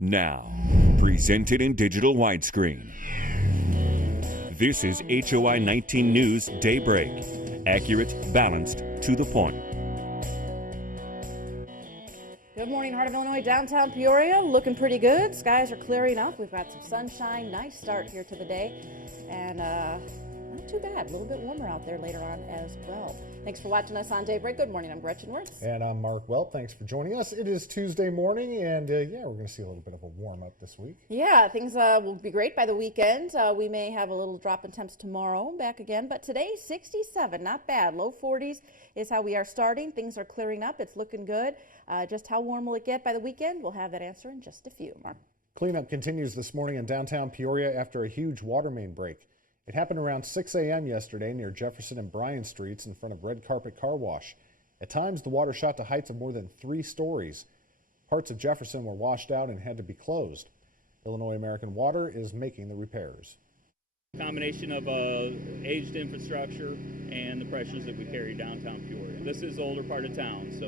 Now, presented in digital widescreen. This is HOI-19 News Daybreak. Accurate, balanced, to the point. Good morning, Heart of Illinois, downtown Peoria. Looking pretty good. Skies are clearing up. We've got some sunshine. Nice start here to the day. And not too bad. A little bit warmer out there later on as well. Thanks for watching us on Daybreak. Good morning. I'm Gretchen Wirtz. And I'm Mark Welp. Thanks for joining us. It is Tuesday morning, and we're going to see a little bit of a warm-up this week. Yeah, things will be great by the weekend. We may have a little drop in temps tomorrow, back again. But today, 67, not bad. Low 40s is how we are starting. Things are clearing up. It's looking good. Just how warm will it get by the weekend? We'll have that answer in just a few. Mark. Cleanup continues this morning in downtown Peoria after a huge water main break. It happened around 6 a.m. yesterday near Jefferson and Bryan Streets in front of Red Carpet Car Wash. At times, the water shot to heights of more than 3 stories. Parts of Jefferson were washed out and had to be closed. Illinois American Water is making the repairs. Combination of aged infrastructure and the pressures that we carry downtown Peoria. This is the older part of town, so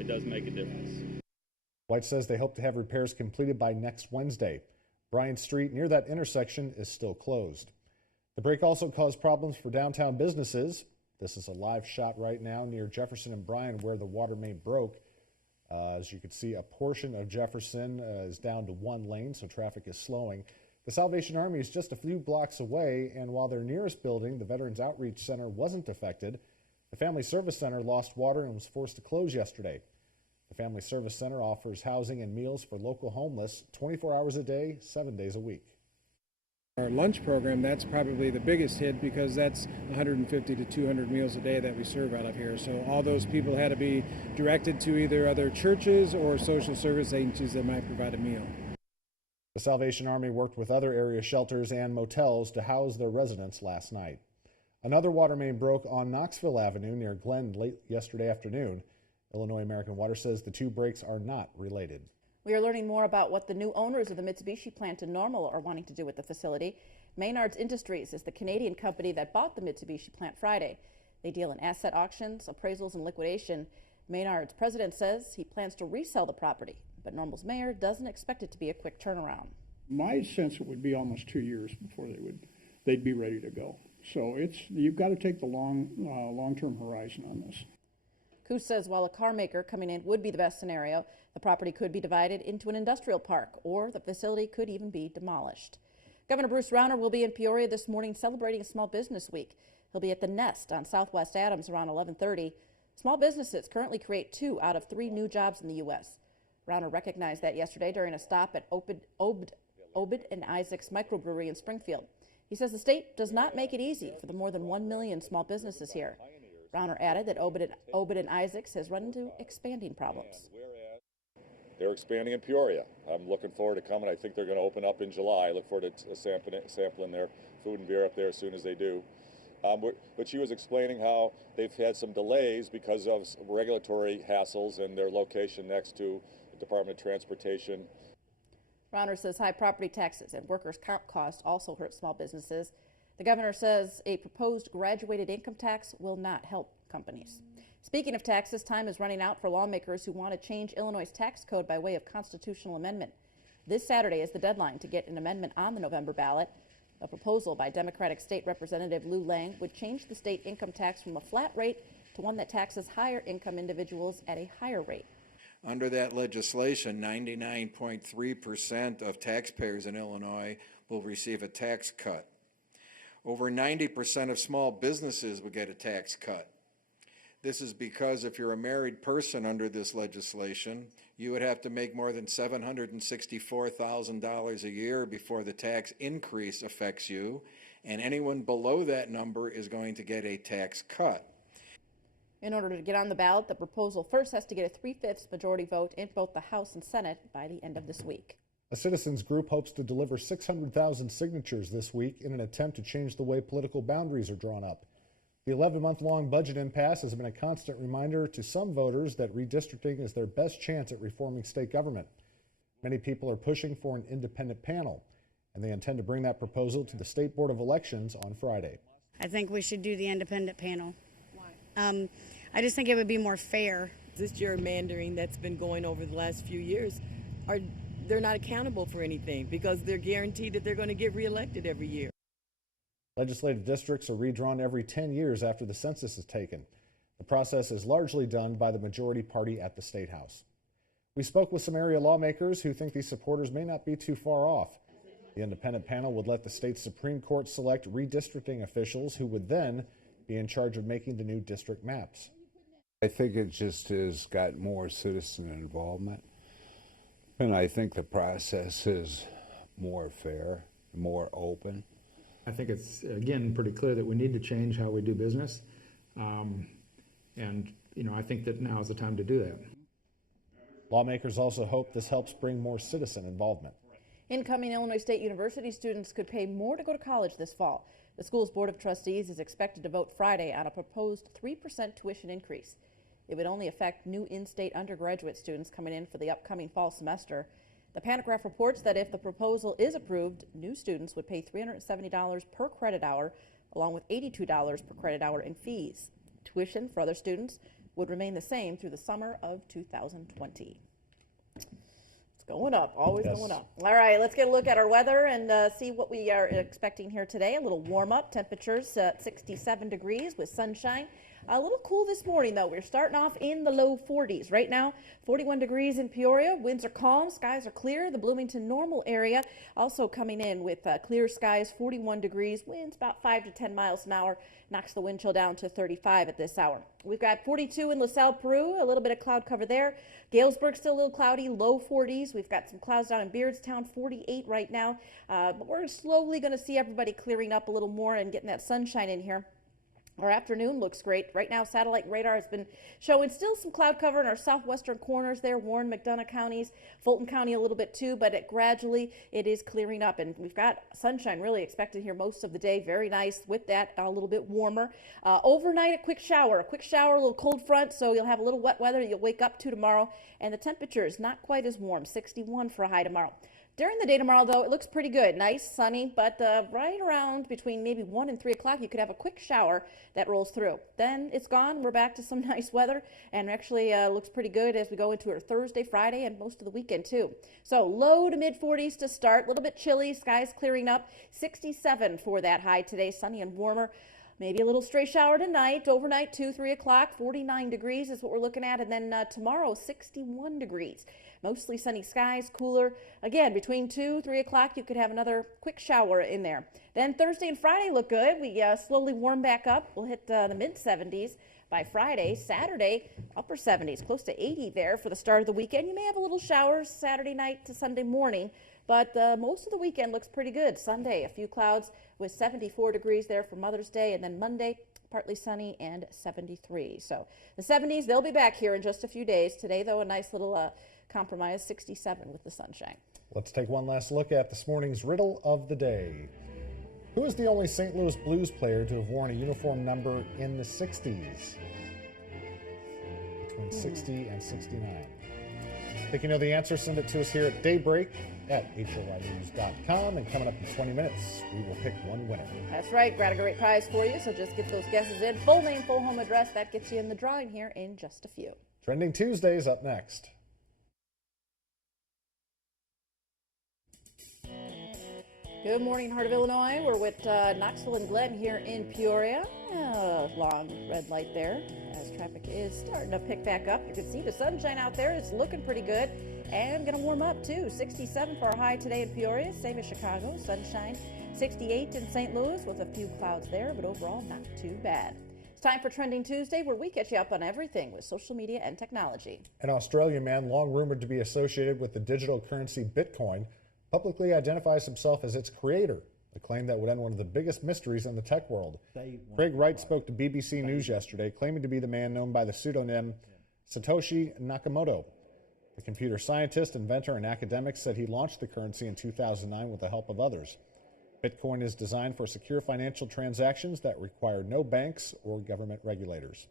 it does make a difference. White says they hope to have repairs completed by next Wednesday. Bryan Street near that intersection is still closed. The break also caused problems for downtown businesses. This is a live shot right now near Jefferson and Bryan where the water main broke. As you can see, a portion of Jefferson is down to 1 lane, so traffic is slowing. The Salvation Army is just a few blocks away, and while their nearest building, the Veterans Outreach Center, wasn't affected, the Family Service Center lost water and was forced to close yesterday. The Family Service Center offers housing and meals for local homeless 24 hours a day, 7 days a week. Our lunch program, that's probably the biggest hit because that's 150 to 200 meals a day that we serve out of here. So all those people had to be directed to either other churches or social service agencies that might provide a meal. The Salvation Army worked with other area shelters and motels to house their residents last night. Another water main broke on Knoxville Avenue near Glen late yesterday afternoon. Illinois American Water says the 2 breaks are not related. We are learning more about what the new owners of the Mitsubishi plant in Normal are wanting to do with the facility. Maynard's Industries is the Canadian company that bought the Mitsubishi plant Friday. They deal in asset auctions, appraisals, and liquidation. Maynard's president says he plans to resell the property, but Normal's mayor doesn't expect it to be a quick turnaround. My sense it would be almost 2 years before they'd be ready to go. So you've got to take the long-term horizon on this. Coos says while a car maker coming in would be the best scenario, the property could be divided into an industrial park, or the facility could even be demolished. Governor Bruce Rauner will be in Peoria this morning celebrating Small Business Week. He'll be at the Nest on Southwest Adams around 11:30. Small businesses currently create 2 out of 3 new jobs in the U.S. Rauner recognized that yesterday during a stop at Obed and Isaac's microbrewery in Springfield. He says the state does not make it easy for the more than 1 million small businesses here. Rauner added that Obed and Isaac's has run into expanding problems. They're expanding in Peoria. I'm looking forward to coming. I think they're going to open up in July. I look forward to sampling their food and beer up there as soon as they do. But she was explaining how they've had some delays because of regulatory hassles and their location next to the Department of Transportation. Rauner says high property taxes and workers' comp costs also hurt small businesses. The governor says a proposed graduated income tax will not help companies. Speaking of taxes, time is running out for lawmakers who want to change Illinois' tax code by way of constitutional amendment. This Saturday is the deadline to get an amendment on the November ballot. A proposal by Democratic State Representative Lou Lang would change the state income tax from a flat rate to one that taxes higher income individuals at a higher rate. Under that legislation, 99.3% of taxpayers in Illinois will receive a tax cut. Over 90% of small businesses will get a tax cut. This is because if you're a married person under this legislation, you would have to make more than $764,000 a year before the tax increase affects you, and anyone below that number is going to get a tax cut. In order to get on the ballot, the proposal first has to get a 3/5 majority vote in both the House and Senate by the end of this week. A citizens group hopes to deliver 600,000 signatures this week in an attempt to change the way political boundaries are drawn up. The 11-month-long budget impasse has been a constant reminder to some voters that redistricting is their best chance at reforming state government. Many people are pushing for an independent panel, and they intend to bring that proposal to the State Board of Elections on Friday. I think we should do the independent panel. Why? I just think it would be more fair. This gerrymandering that's been going over the last few years, they're not accountable for anything because they're guaranteed that they're going to get reelected every year. Legislative districts are redrawn every 10 years after the census is taken. The process is largely done by the majority party at the State House. We spoke with some area lawmakers who think these supporters may not be too far off. The independent panel would let the state's Supreme Court select redistricting officials who would then be in charge of making the new district maps. I think it just has got more citizen involvement, and I think the process is more fair, more open. I think it's, again, pretty clear that we need to change how we do business. And, I think that now is the time to do that. Lawmakers also hope this helps bring more citizen involvement. Incoming Illinois State University students could pay more to go to college this fall. The school's Board of Trustees is expected to vote Friday on a proposed 3% tuition increase. It would only affect new in-state undergraduate students coming in for the upcoming fall semester. The Pantograph reports that if the proposal is approved, new students would pay $370 per credit hour, along with $82 per credit hour in fees. Tuition for other students would remain the same through the summer of 2020. It's going up, always going up. All right, let's get a look at our weather and see what we are expecting here today. A little warm up, temperatures at 67 degrees with sunshine. A little cool this morning, though. We're starting off in the low 40s. Right now, 41 degrees in Peoria. Winds are calm. Skies are clear. The Bloomington normal area also coming in with clear skies, 41 degrees. Winds about 5 to 10 miles an hour. Knocks the wind chill down to 35 at this hour. We've got 42 in LaSalle, Peru. A little bit of cloud cover there. Galesburg still a little cloudy, low 40s. We've got some clouds down in Beardstown, 48 right now. But we're slowly going to see everybody clearing up a little more and getting that sunshine in here. Our afternoon looks great. Right now, satellite radar has been showing still some cloud cover in our southwestern corners there, Warren, McDonough counties, Fulton County a little bit too, but gradually it is clearing up, and we've got sunshine really expected here most of the day. Very nice with that, a little bit warmer. Overnight, a quick shower, a little cold front, so you'll have a little wet weather you'll wake up to tomorrow, and the temperature is not quite as warm, 61 for a high tomorrow. During the day tomorrow, though, it looks pretty good. Nice, sunny, but right around between maybe 1 and 3 o'clock, you could have a quick shower that rolls through. Then it's gone. We're back to some nice weather, and actually looks pretty good as we go into our Thursday, Friday, and most of the weekend, too. So low to mid-40s to start. A little bit chilly. Skies clearing up. 67 for that high today. Sunny and warmer. Maybe a little stray shower tonight, overnight 2, 3 o'clock, 49 degrees is what we're looking at. And then tomorrow, 61 degrees. Mostly sunny skies, cooler. Again, between 2, 3 o'clock, you could have another quick shower in there. Then Thursday and Friday look good. We slowly warm back up. We'll hit the mid-70s by Friday. Saturday, upper 70s, close to 80 there for the start of the weekend. You may have a little showers Saturday night to Sunday morning, but most of the weekend looks pretty good. Sunday, a few clouds with 74 degrees there for Mother's Day, and then Monday, partly sunny and 73. So the 70s, they'll be back here in just a few days. Today, though, a nice little compromise, 67 with the sunshine. Let's take one last look at this morning's riddle of the day. Who is the only St. Louis Blues player to have worn a uniform number in the 60s? Between 60 and 69. Think you know the answer? Send it to us here at Daybreak at HOI-news.com. And coming up in 20 minutes, we will pick one winner. That's right. Got a great prize for you, so just get those guesses in. Full name, full home address. That gets you in the drawing here in just a few. Trending Tuesdays up next. Good morning, Heart of Illinois. We're with Knoxville and Glenn here in Peoria. Long red light there as traffic is starting to pick back up. You can see the sunshine out there. It's looking pretty good and going to warm up too. 67 for our high today in Peoria, same as Chicago. Sunshine, 68 in St. Louis with a few clouds there, but overall not too bad. It's time for Trending Tuesday, where we catch you up on everything with social media and technology. An Australian man long rumored to be associated with the digital currency Bitcoin publicly identifies himself as its creator, a claim that would end one of the biggest mysteries in the tech world. Craig Wright spoke to BBC News yesterday, claiming to be the man known by the pseudonym Satoshi Nakamoto. The computer scientist, inventor, and academic said he launched the currency in 2009 with the help of others. Bitcoin is designed for secure financial transactions that require no banks or government regulators.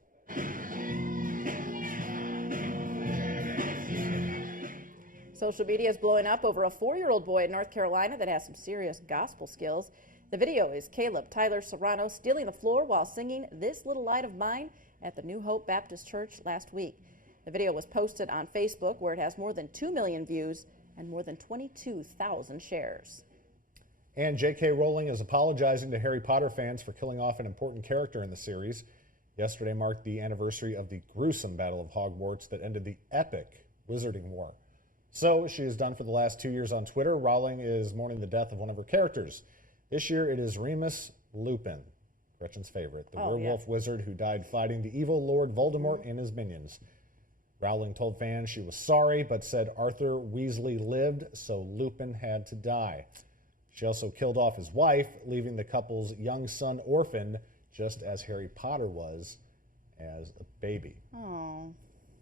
Social media is blowing up over a 4-year-old boy in North Carolina that has some serious gospel skills. The video is Caleb Tyler Serrano stealing the floor while singing This Little Light of Mine at the New Hope Baptist Church last week. The video was posted on Facebook, where it has more than 2 million views and more than 22,000 shares. And J.K. Rowling is apologizing to Harry Potter fans for killing off an important character in the series. Yesterday marked the anniversary of the gruesome Battle of Hogwarts that ended the epic Wizarding War. So she is done for the last 2 years on Twitter. Rowling is mourning the death of one of her characters. This year it is Remus Lupin, Gretchen's favorite, the werewolf wizard who died fighting the evil Lord Voldemort and his minions. Rowling told fans she was sorry, but said Arthur Weasley lived, so Lupin had to die. She also killed off his wife, leaving the couple's young son orphaned, just as Harry Potter was as a baby. Oh.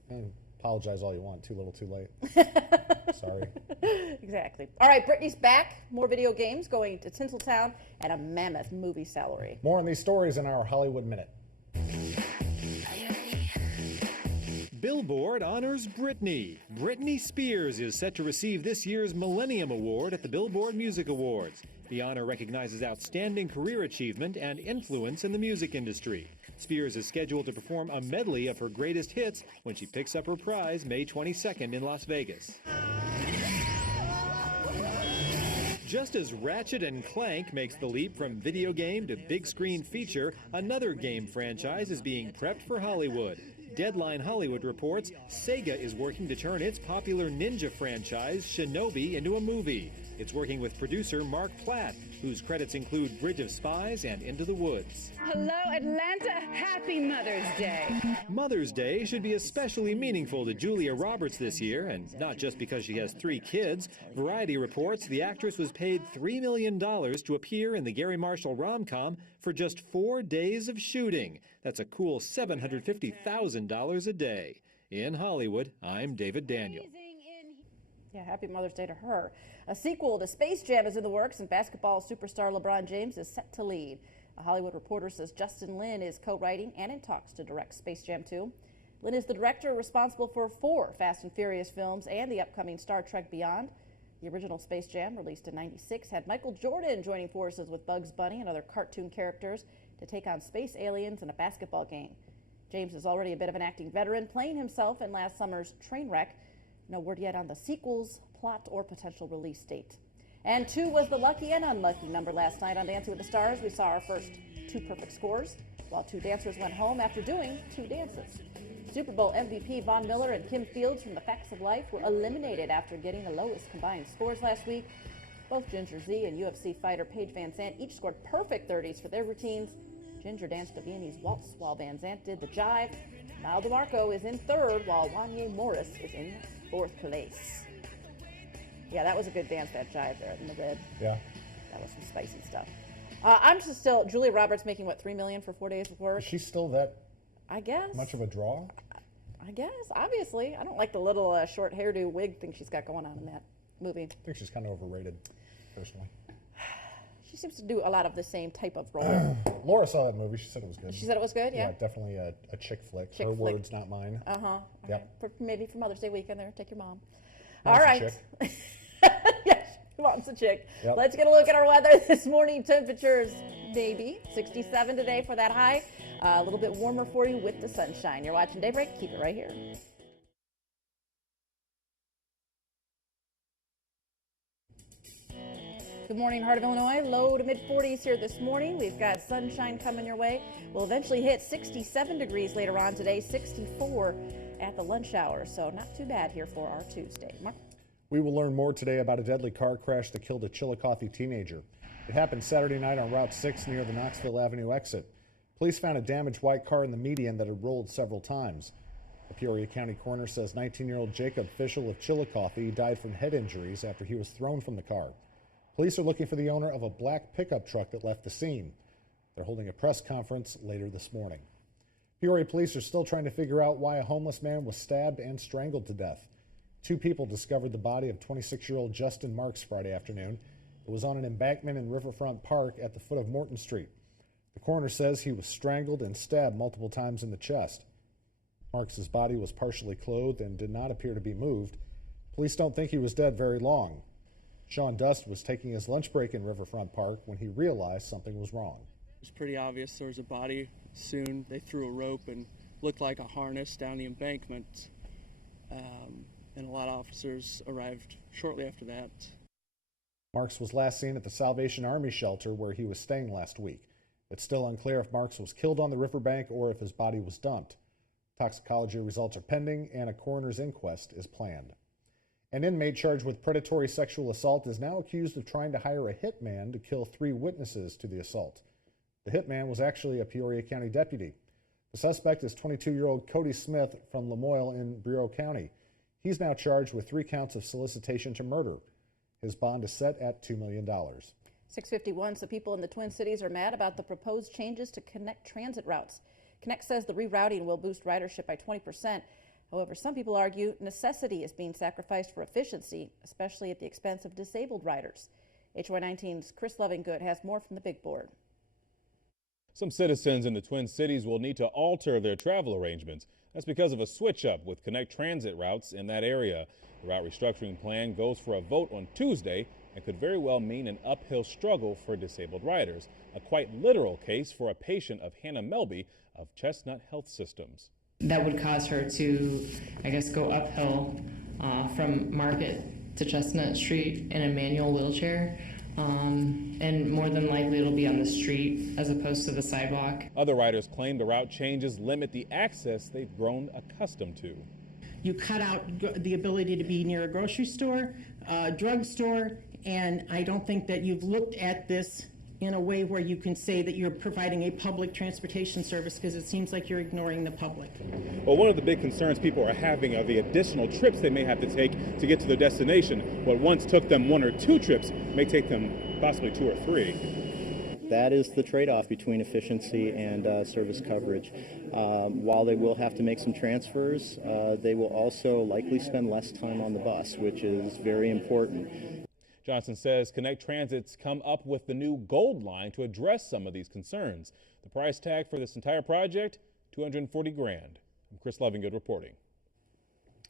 And apologize all you want. Too little, too late. Sorry. Exactly. All right, Brittany's back. More video games, going to Tinseltown, and a mammoth movie salary. More on these stories in our Hollywood Minute. Billboard honors Britney. Britney Spears is set to receive this year's Millennium Award at the Billboard Music Awards. The honor recognizes outstanding career achievement and influence in the music industry. Spears is scheduled to perform a medley of her greatest hits when she picks up her prize May 22nd in Las Vegas. Just as Ratchet and Clank makes the leap from video game to big screen feature, another game franchise is being prepped for Hollywood. Deadline Hollywood reports Sega is working to turn its popular ninja franchise, Shinobi, into a movie. It's working with producer Mark Platt, whose credits include Bridge of Spies and Into the Woods. Hello, Atlanta. Happy Mother's Day. Mother's Day should be especially meaningful to Julia Roberts this year, and not just because she has 3 kids. Variety reports the actress was paid $3 million to appear in the Gary Marshall rom-com for just 4 days of shooting. That's a cool $750,000 a day. In Hollywood, I'm David Daniel. Yeah, happy Mother's Day to her. A sequel to Space Jam is in the works, and basketball superstar LeBron James is set to lead. A Hollywood Reporter says Justin Lin is co-writing and in talks to direct Space Jam 2. Lin is the director responsible for 4 Fast and Furious films and the upcoming Star Trek Beyond. The original Space Jam, released in '96, had Michael Jordan joining forces with Bugs Bunny and other cartoon characters to take on space aliens in a basketball game. James is already a bit of an acting veteran, playing himself in last summer's Trainwreck. No word yet on the sequel's plot or potential release date. And 2 was the lucky and unlucky number last night on Dancing with the Stars. We saw our first 2 perfect scores, while 2 dancers went home after doing 2 dances. Super Bowl MVP Von Miller and Kim Fields from The Facts of Life were eliminated after getting the lowest combined scores last week. Both Ginger Z and UFC fighter Paige Van Zandt each scored perfect 30s for their routines. Ginger danced the Viennese waltz while Van Zandt did the jive. Mal DeMarco is in 3rd, while Wanye Morris is in 4th place. Yeah, that was a good dance, that jive there in the red. Yeah. That was some spicy stuff. I'm just still, Julia Roberts making, what, $3 million for 4 days of work? Is she still that I guess. much of a draw? I guess, obviously. I don't like the little short hairdo wig thing she's got going on in that movie. I think she's kind of overrated, personally. She seems to do a lot of the same type of role. Laura saw that movie. She said it was good. She said it was good, yeah? Yeah, definitely a chick flick. Chick Her flick. words, not mine. Uh-huh. Yep. Maybe for Mother's Day weekend there, take your mom. Mom's All a right. chick. Yes, mom's a chick. Yep. Let's get a look at our weather this morning. Temperatures, maybe 67 today for that high. A little bit warmer for you with the sunshine. You're watching Daybreak. Keep it right here. Good morning, Heart of Illinois. Low to mid-40s here this morning. We've got sunshine coming your way. We'll eventually hit 67 degrees later on today, 64 at the lunch hour. So not too bad here for our Tuesday. Mark? We will learn more today about a deadly car crash that killed a Chillicothe teenager. It happened Saturday night on Route 6 near the Knoxville Avenue exit. Police found a damaged white car in the median that had rolled several times. The Peoria County coroner says 19-year-old Jacob Fischel of Chillicothe died from head injuries after he was thrown from the car. Police are looking for the owner of a black pickup truck that left the scene. They're holding a press conference later this morning. Peoria police are still trying to figure out why a homeless man was stabbed and strangled to death. 2 people discovered the body of 26-year-old Justin Marks Friday afternoon. It was on an embankment in Riverfront Park at the foot of Morton Street. The coroner says he was strangled and stabbed multiple times in the chest. Marks' body was partially clothed and did not appear to be moved. Police don't think he was dead very long. Sean Dust was taking his lunch break in Riverfront Park when he realized something was wrong. It was pretty obvious there was a body. Soon they threw a rope and looked like a harness down the embankment. and a lot of officers arrived shortly after that. Marks was last seen at the Salvation Army shelter where he was staying last week. It's still unclear if Marks was killed on the riverbank or if his body was dumped. Toxicology results are pending and a coroner's inquest is planned. An inmate charged with predatory sexual assault is now accused of trying to hire a hitman to kill 3 witnesses to the assault. The hitman was actually a Peoria County deputy. The suspect is 22-year-old Cody Smith from Lamoille in Bureau County. He's now charged with 3 counts of solicitation to murder. His bond is set at $2 million. 6:51, so people in the Twin Cities are mad about the proposed changes to Connect transit routes. Connect says the rerouting will boost ridership by 20%. However, some people argue necessity is being sacrificed for efficiency, especially at the expense of disabled riders. HOI-19's Chris Lovingood has more from the big board. Some citizens in the Twin Cities will need to alter their travel arrangements. That's because of a switch-up with Connect transit routes in that area. The route restructuring plan goes for a vote on Tuesday and could very well mean an uphill struggle for disabled riders, a quite literal case for a patient of Hannah Melby of Chestnut Health Systems. That would cause her to, I guess, go uphill from Market to Chestnut Street in a manual wheelchair. And more than likely it'll be on the street as opposed to the sidewalk. Other riders claim the route changes limit the access they've grown accustomed to. You cut out the ability to be near a grocery store, drugstore, and I don't think that you've looked at this in a way where you can say that you're providing a public transportation service, because it seems like you're ignoring the public. Well, one of the big concerns people are having are the additional trips they may have to take to get to their destination. What once took them 1 or 2 trips may take them possibly 2 or 3. That is the trade-off between efficiency and service coverage. While they will have to make some transfers, they will also likely spend less time on the bus, which is very important. Johnson says Connect Transit's come up with the new Gold Line to address some of these concerns. The price tag for this entire project, $240 grand. I'm Chris Lovingood reporting.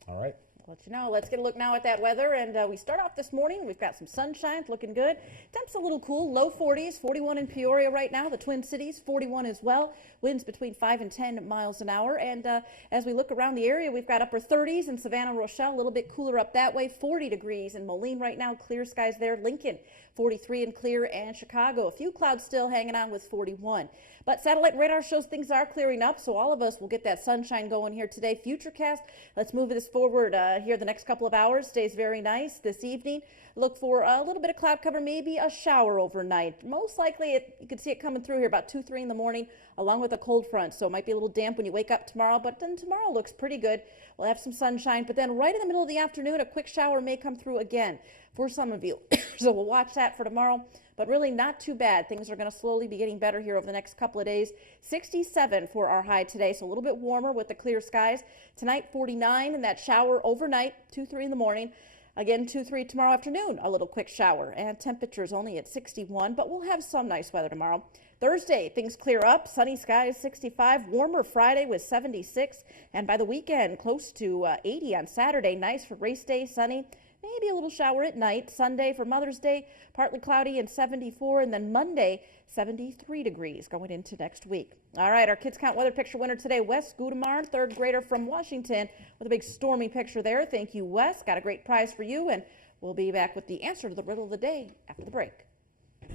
All right. I'll let you know. Let's get a look now at that weather, and we start off this morning. We've got some sunshine, looking good. Temps a little cool, low 40s, 41 in Peoria right now. The Twin Cities, 41 as well. Winds between 5 and 10 miles an hour. And as we look around the area, we've got upper 30s in Savannah, Rochelle, a little bit cooler up that way. 40 degrees in Moline right now, clear skies there. Lincoln, 43 and clear, and Chicago, a few clouds still hanging on with 41. But satellite radar shows things are clearing up, so all of us will get that sunshine going here today. Futurecast, let's move this forward here the next couple of hours. Stays very nice this evening. Look for a little bit of cloud cover, maybe a shower overnight. Most likely, you can see it coming through here about 2, 3 in the morning, along with a cold front. So it might be a little damp when you wake up tomorrow, but then tomorrow looks pretty good. We'll have some sunshine, but then right in the middle of the afternoon, a quick shower may come through again for some of you. So we'll watch that for tomorrow, but really not too bad. Things are going to slowly be getting better here over the next couple of days. 67 for our high today, so a little bit warmer with the clear skies. Tonight, 49, and that shower overnight, 2, 3 in the morning. Again, 2, 3 tomorrow afternoon, a little quick shower, and temperatures only at 61, but we'll have some nice weather tomorrow. Thursday, things clear up, sunny skies, 65, warmer Friday with 76, and by the weekend, close to 80 on Saturday. Nice for race day, sunny, maybe a little shower at night. Sunday for Mother's Day, partly cloudy and 74, and then Monday, 73 degrees going into next week. All right, our Kids Count weather picture winner today, Wes Gudemar, 3rd grader from Washington, with a big stormy picture there. Thank you, Wes. Got a great prize for you, and we'll be back with the answer to the riddle of the day after the break.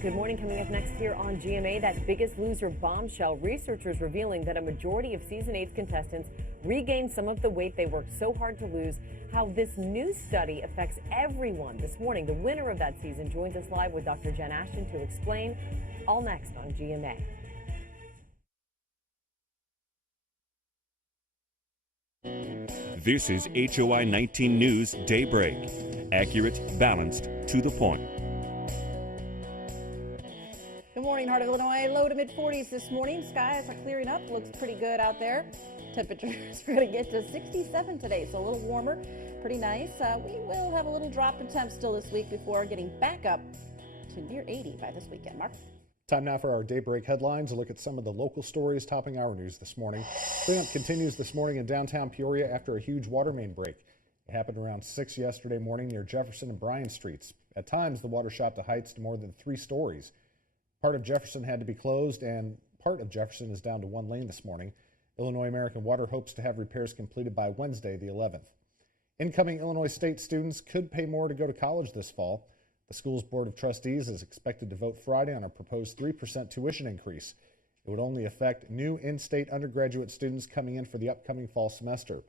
Good morning. Coming up next here on GMA, that Biggest Loser bombshell. Researchers revealing that a majority of Season 8's contestants regained some of the weight they worked so hard to lose. How this new study affects everyone. This morning, the winner of that season joins us live with Dr. Jen Ashton to explain. All next on GMA. This is HOI-19 News Daybreak. Accurate, balanced, to the point. Good morning, Heart of Illinois. Low to mid-40s this morning. Skies are clearing up. Looks pretty good out there. Temperatures are going to get to 67 today, so a little warmer. Pretty nice. We will have a little drop in temps still this week before getting back up to near 80 by this weekend. Mark? Time now for our Daybreak headlines. A look at some of the local stories topping our news this morning. Cleanup continues this morning in downtown Peoria after a huge water main break. It happened around 6 yesterday morning near Jefferson and Bryan Streets. At times, the water shot to heights to more than 3 stories. Part of Jefferson had to be closed, and part of Jefferson is down to 1 lane this morning. Illinois American Water hopes to have repairs completed by Wednesday, the 11th. Incoming Illinois State students could pay more to go to college this fall. The school's Board of Trustees is expected to vote Friday on a proposed 3% tuition increase. It would only affect new in-state undergraduate students coming in for the upcoming fall semester.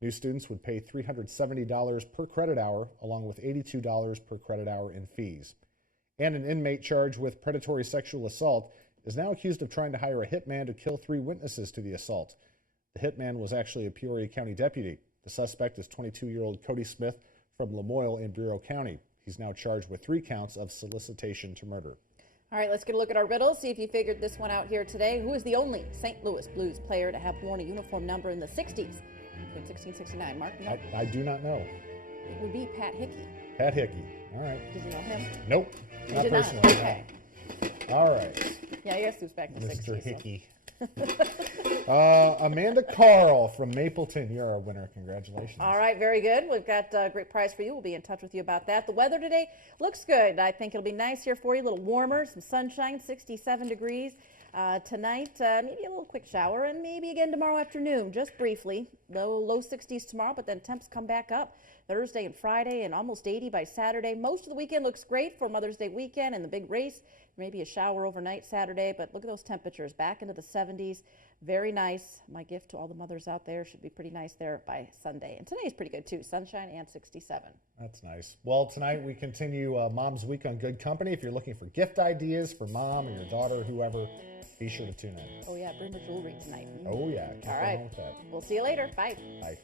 New students would pay $370 per credit hour, along with $82 per credit hour in fees. And an inmate charged with predatory sexual assault is now accused of trying to hire a hitman to kill 3 witnesses to the assault. The hitman was actually a Peoria County deputy. The suspect is 22-year-old Cody Smith from Lamoille in Bureau County. He's now charged with 3 counts of solicitation to murder. All right, let's get a look at our riddles, see if you figured this one out here today. Who is the only St. Louis Blues player to have worn a uniform number in the 60s? In 1669, Mark? No. I do not know. It would be Pat Hickey. Pat Hickey. All right. Did you know him? Nope. You Not did personally. not? Okay. No. All right. Yeah, I guess it was back in the 60s. Mr. Hickey. Amanda Carl from Mapleton, you're our winner. Congratulations. All right, very good. We've got a great prize for you. We'll be in touch with you about that. The weather today looks good. I think it'll be nice here for you. A little warmer, some sunshine, 67 degrees. Tonight, maybe a little quick shower, and maybe again tomorrow afternoon, just briefly. Low 60s tomorrow, but then temps come back up Thursday and Friday, and almost 80 by Saturday. Most of the weekend looks great for Mother's Day weekend and the big race. Maybe a shower overnight Saturday, but look at those temperatures back into the 70s. Very nice. My gift to all the mothers out there should be pretty nice there by Sunday. And today's pretty good too, sunshine and 67. That's nice. Well, tonight we continue Mom's Week on Good Company. If you're looking for gift ideas for mom or your daughter, whoever, be sure to tune in. Oh yeah, bring her jewelry tonight. Oh yeah. All right. We'll see you later. Bye. Bye.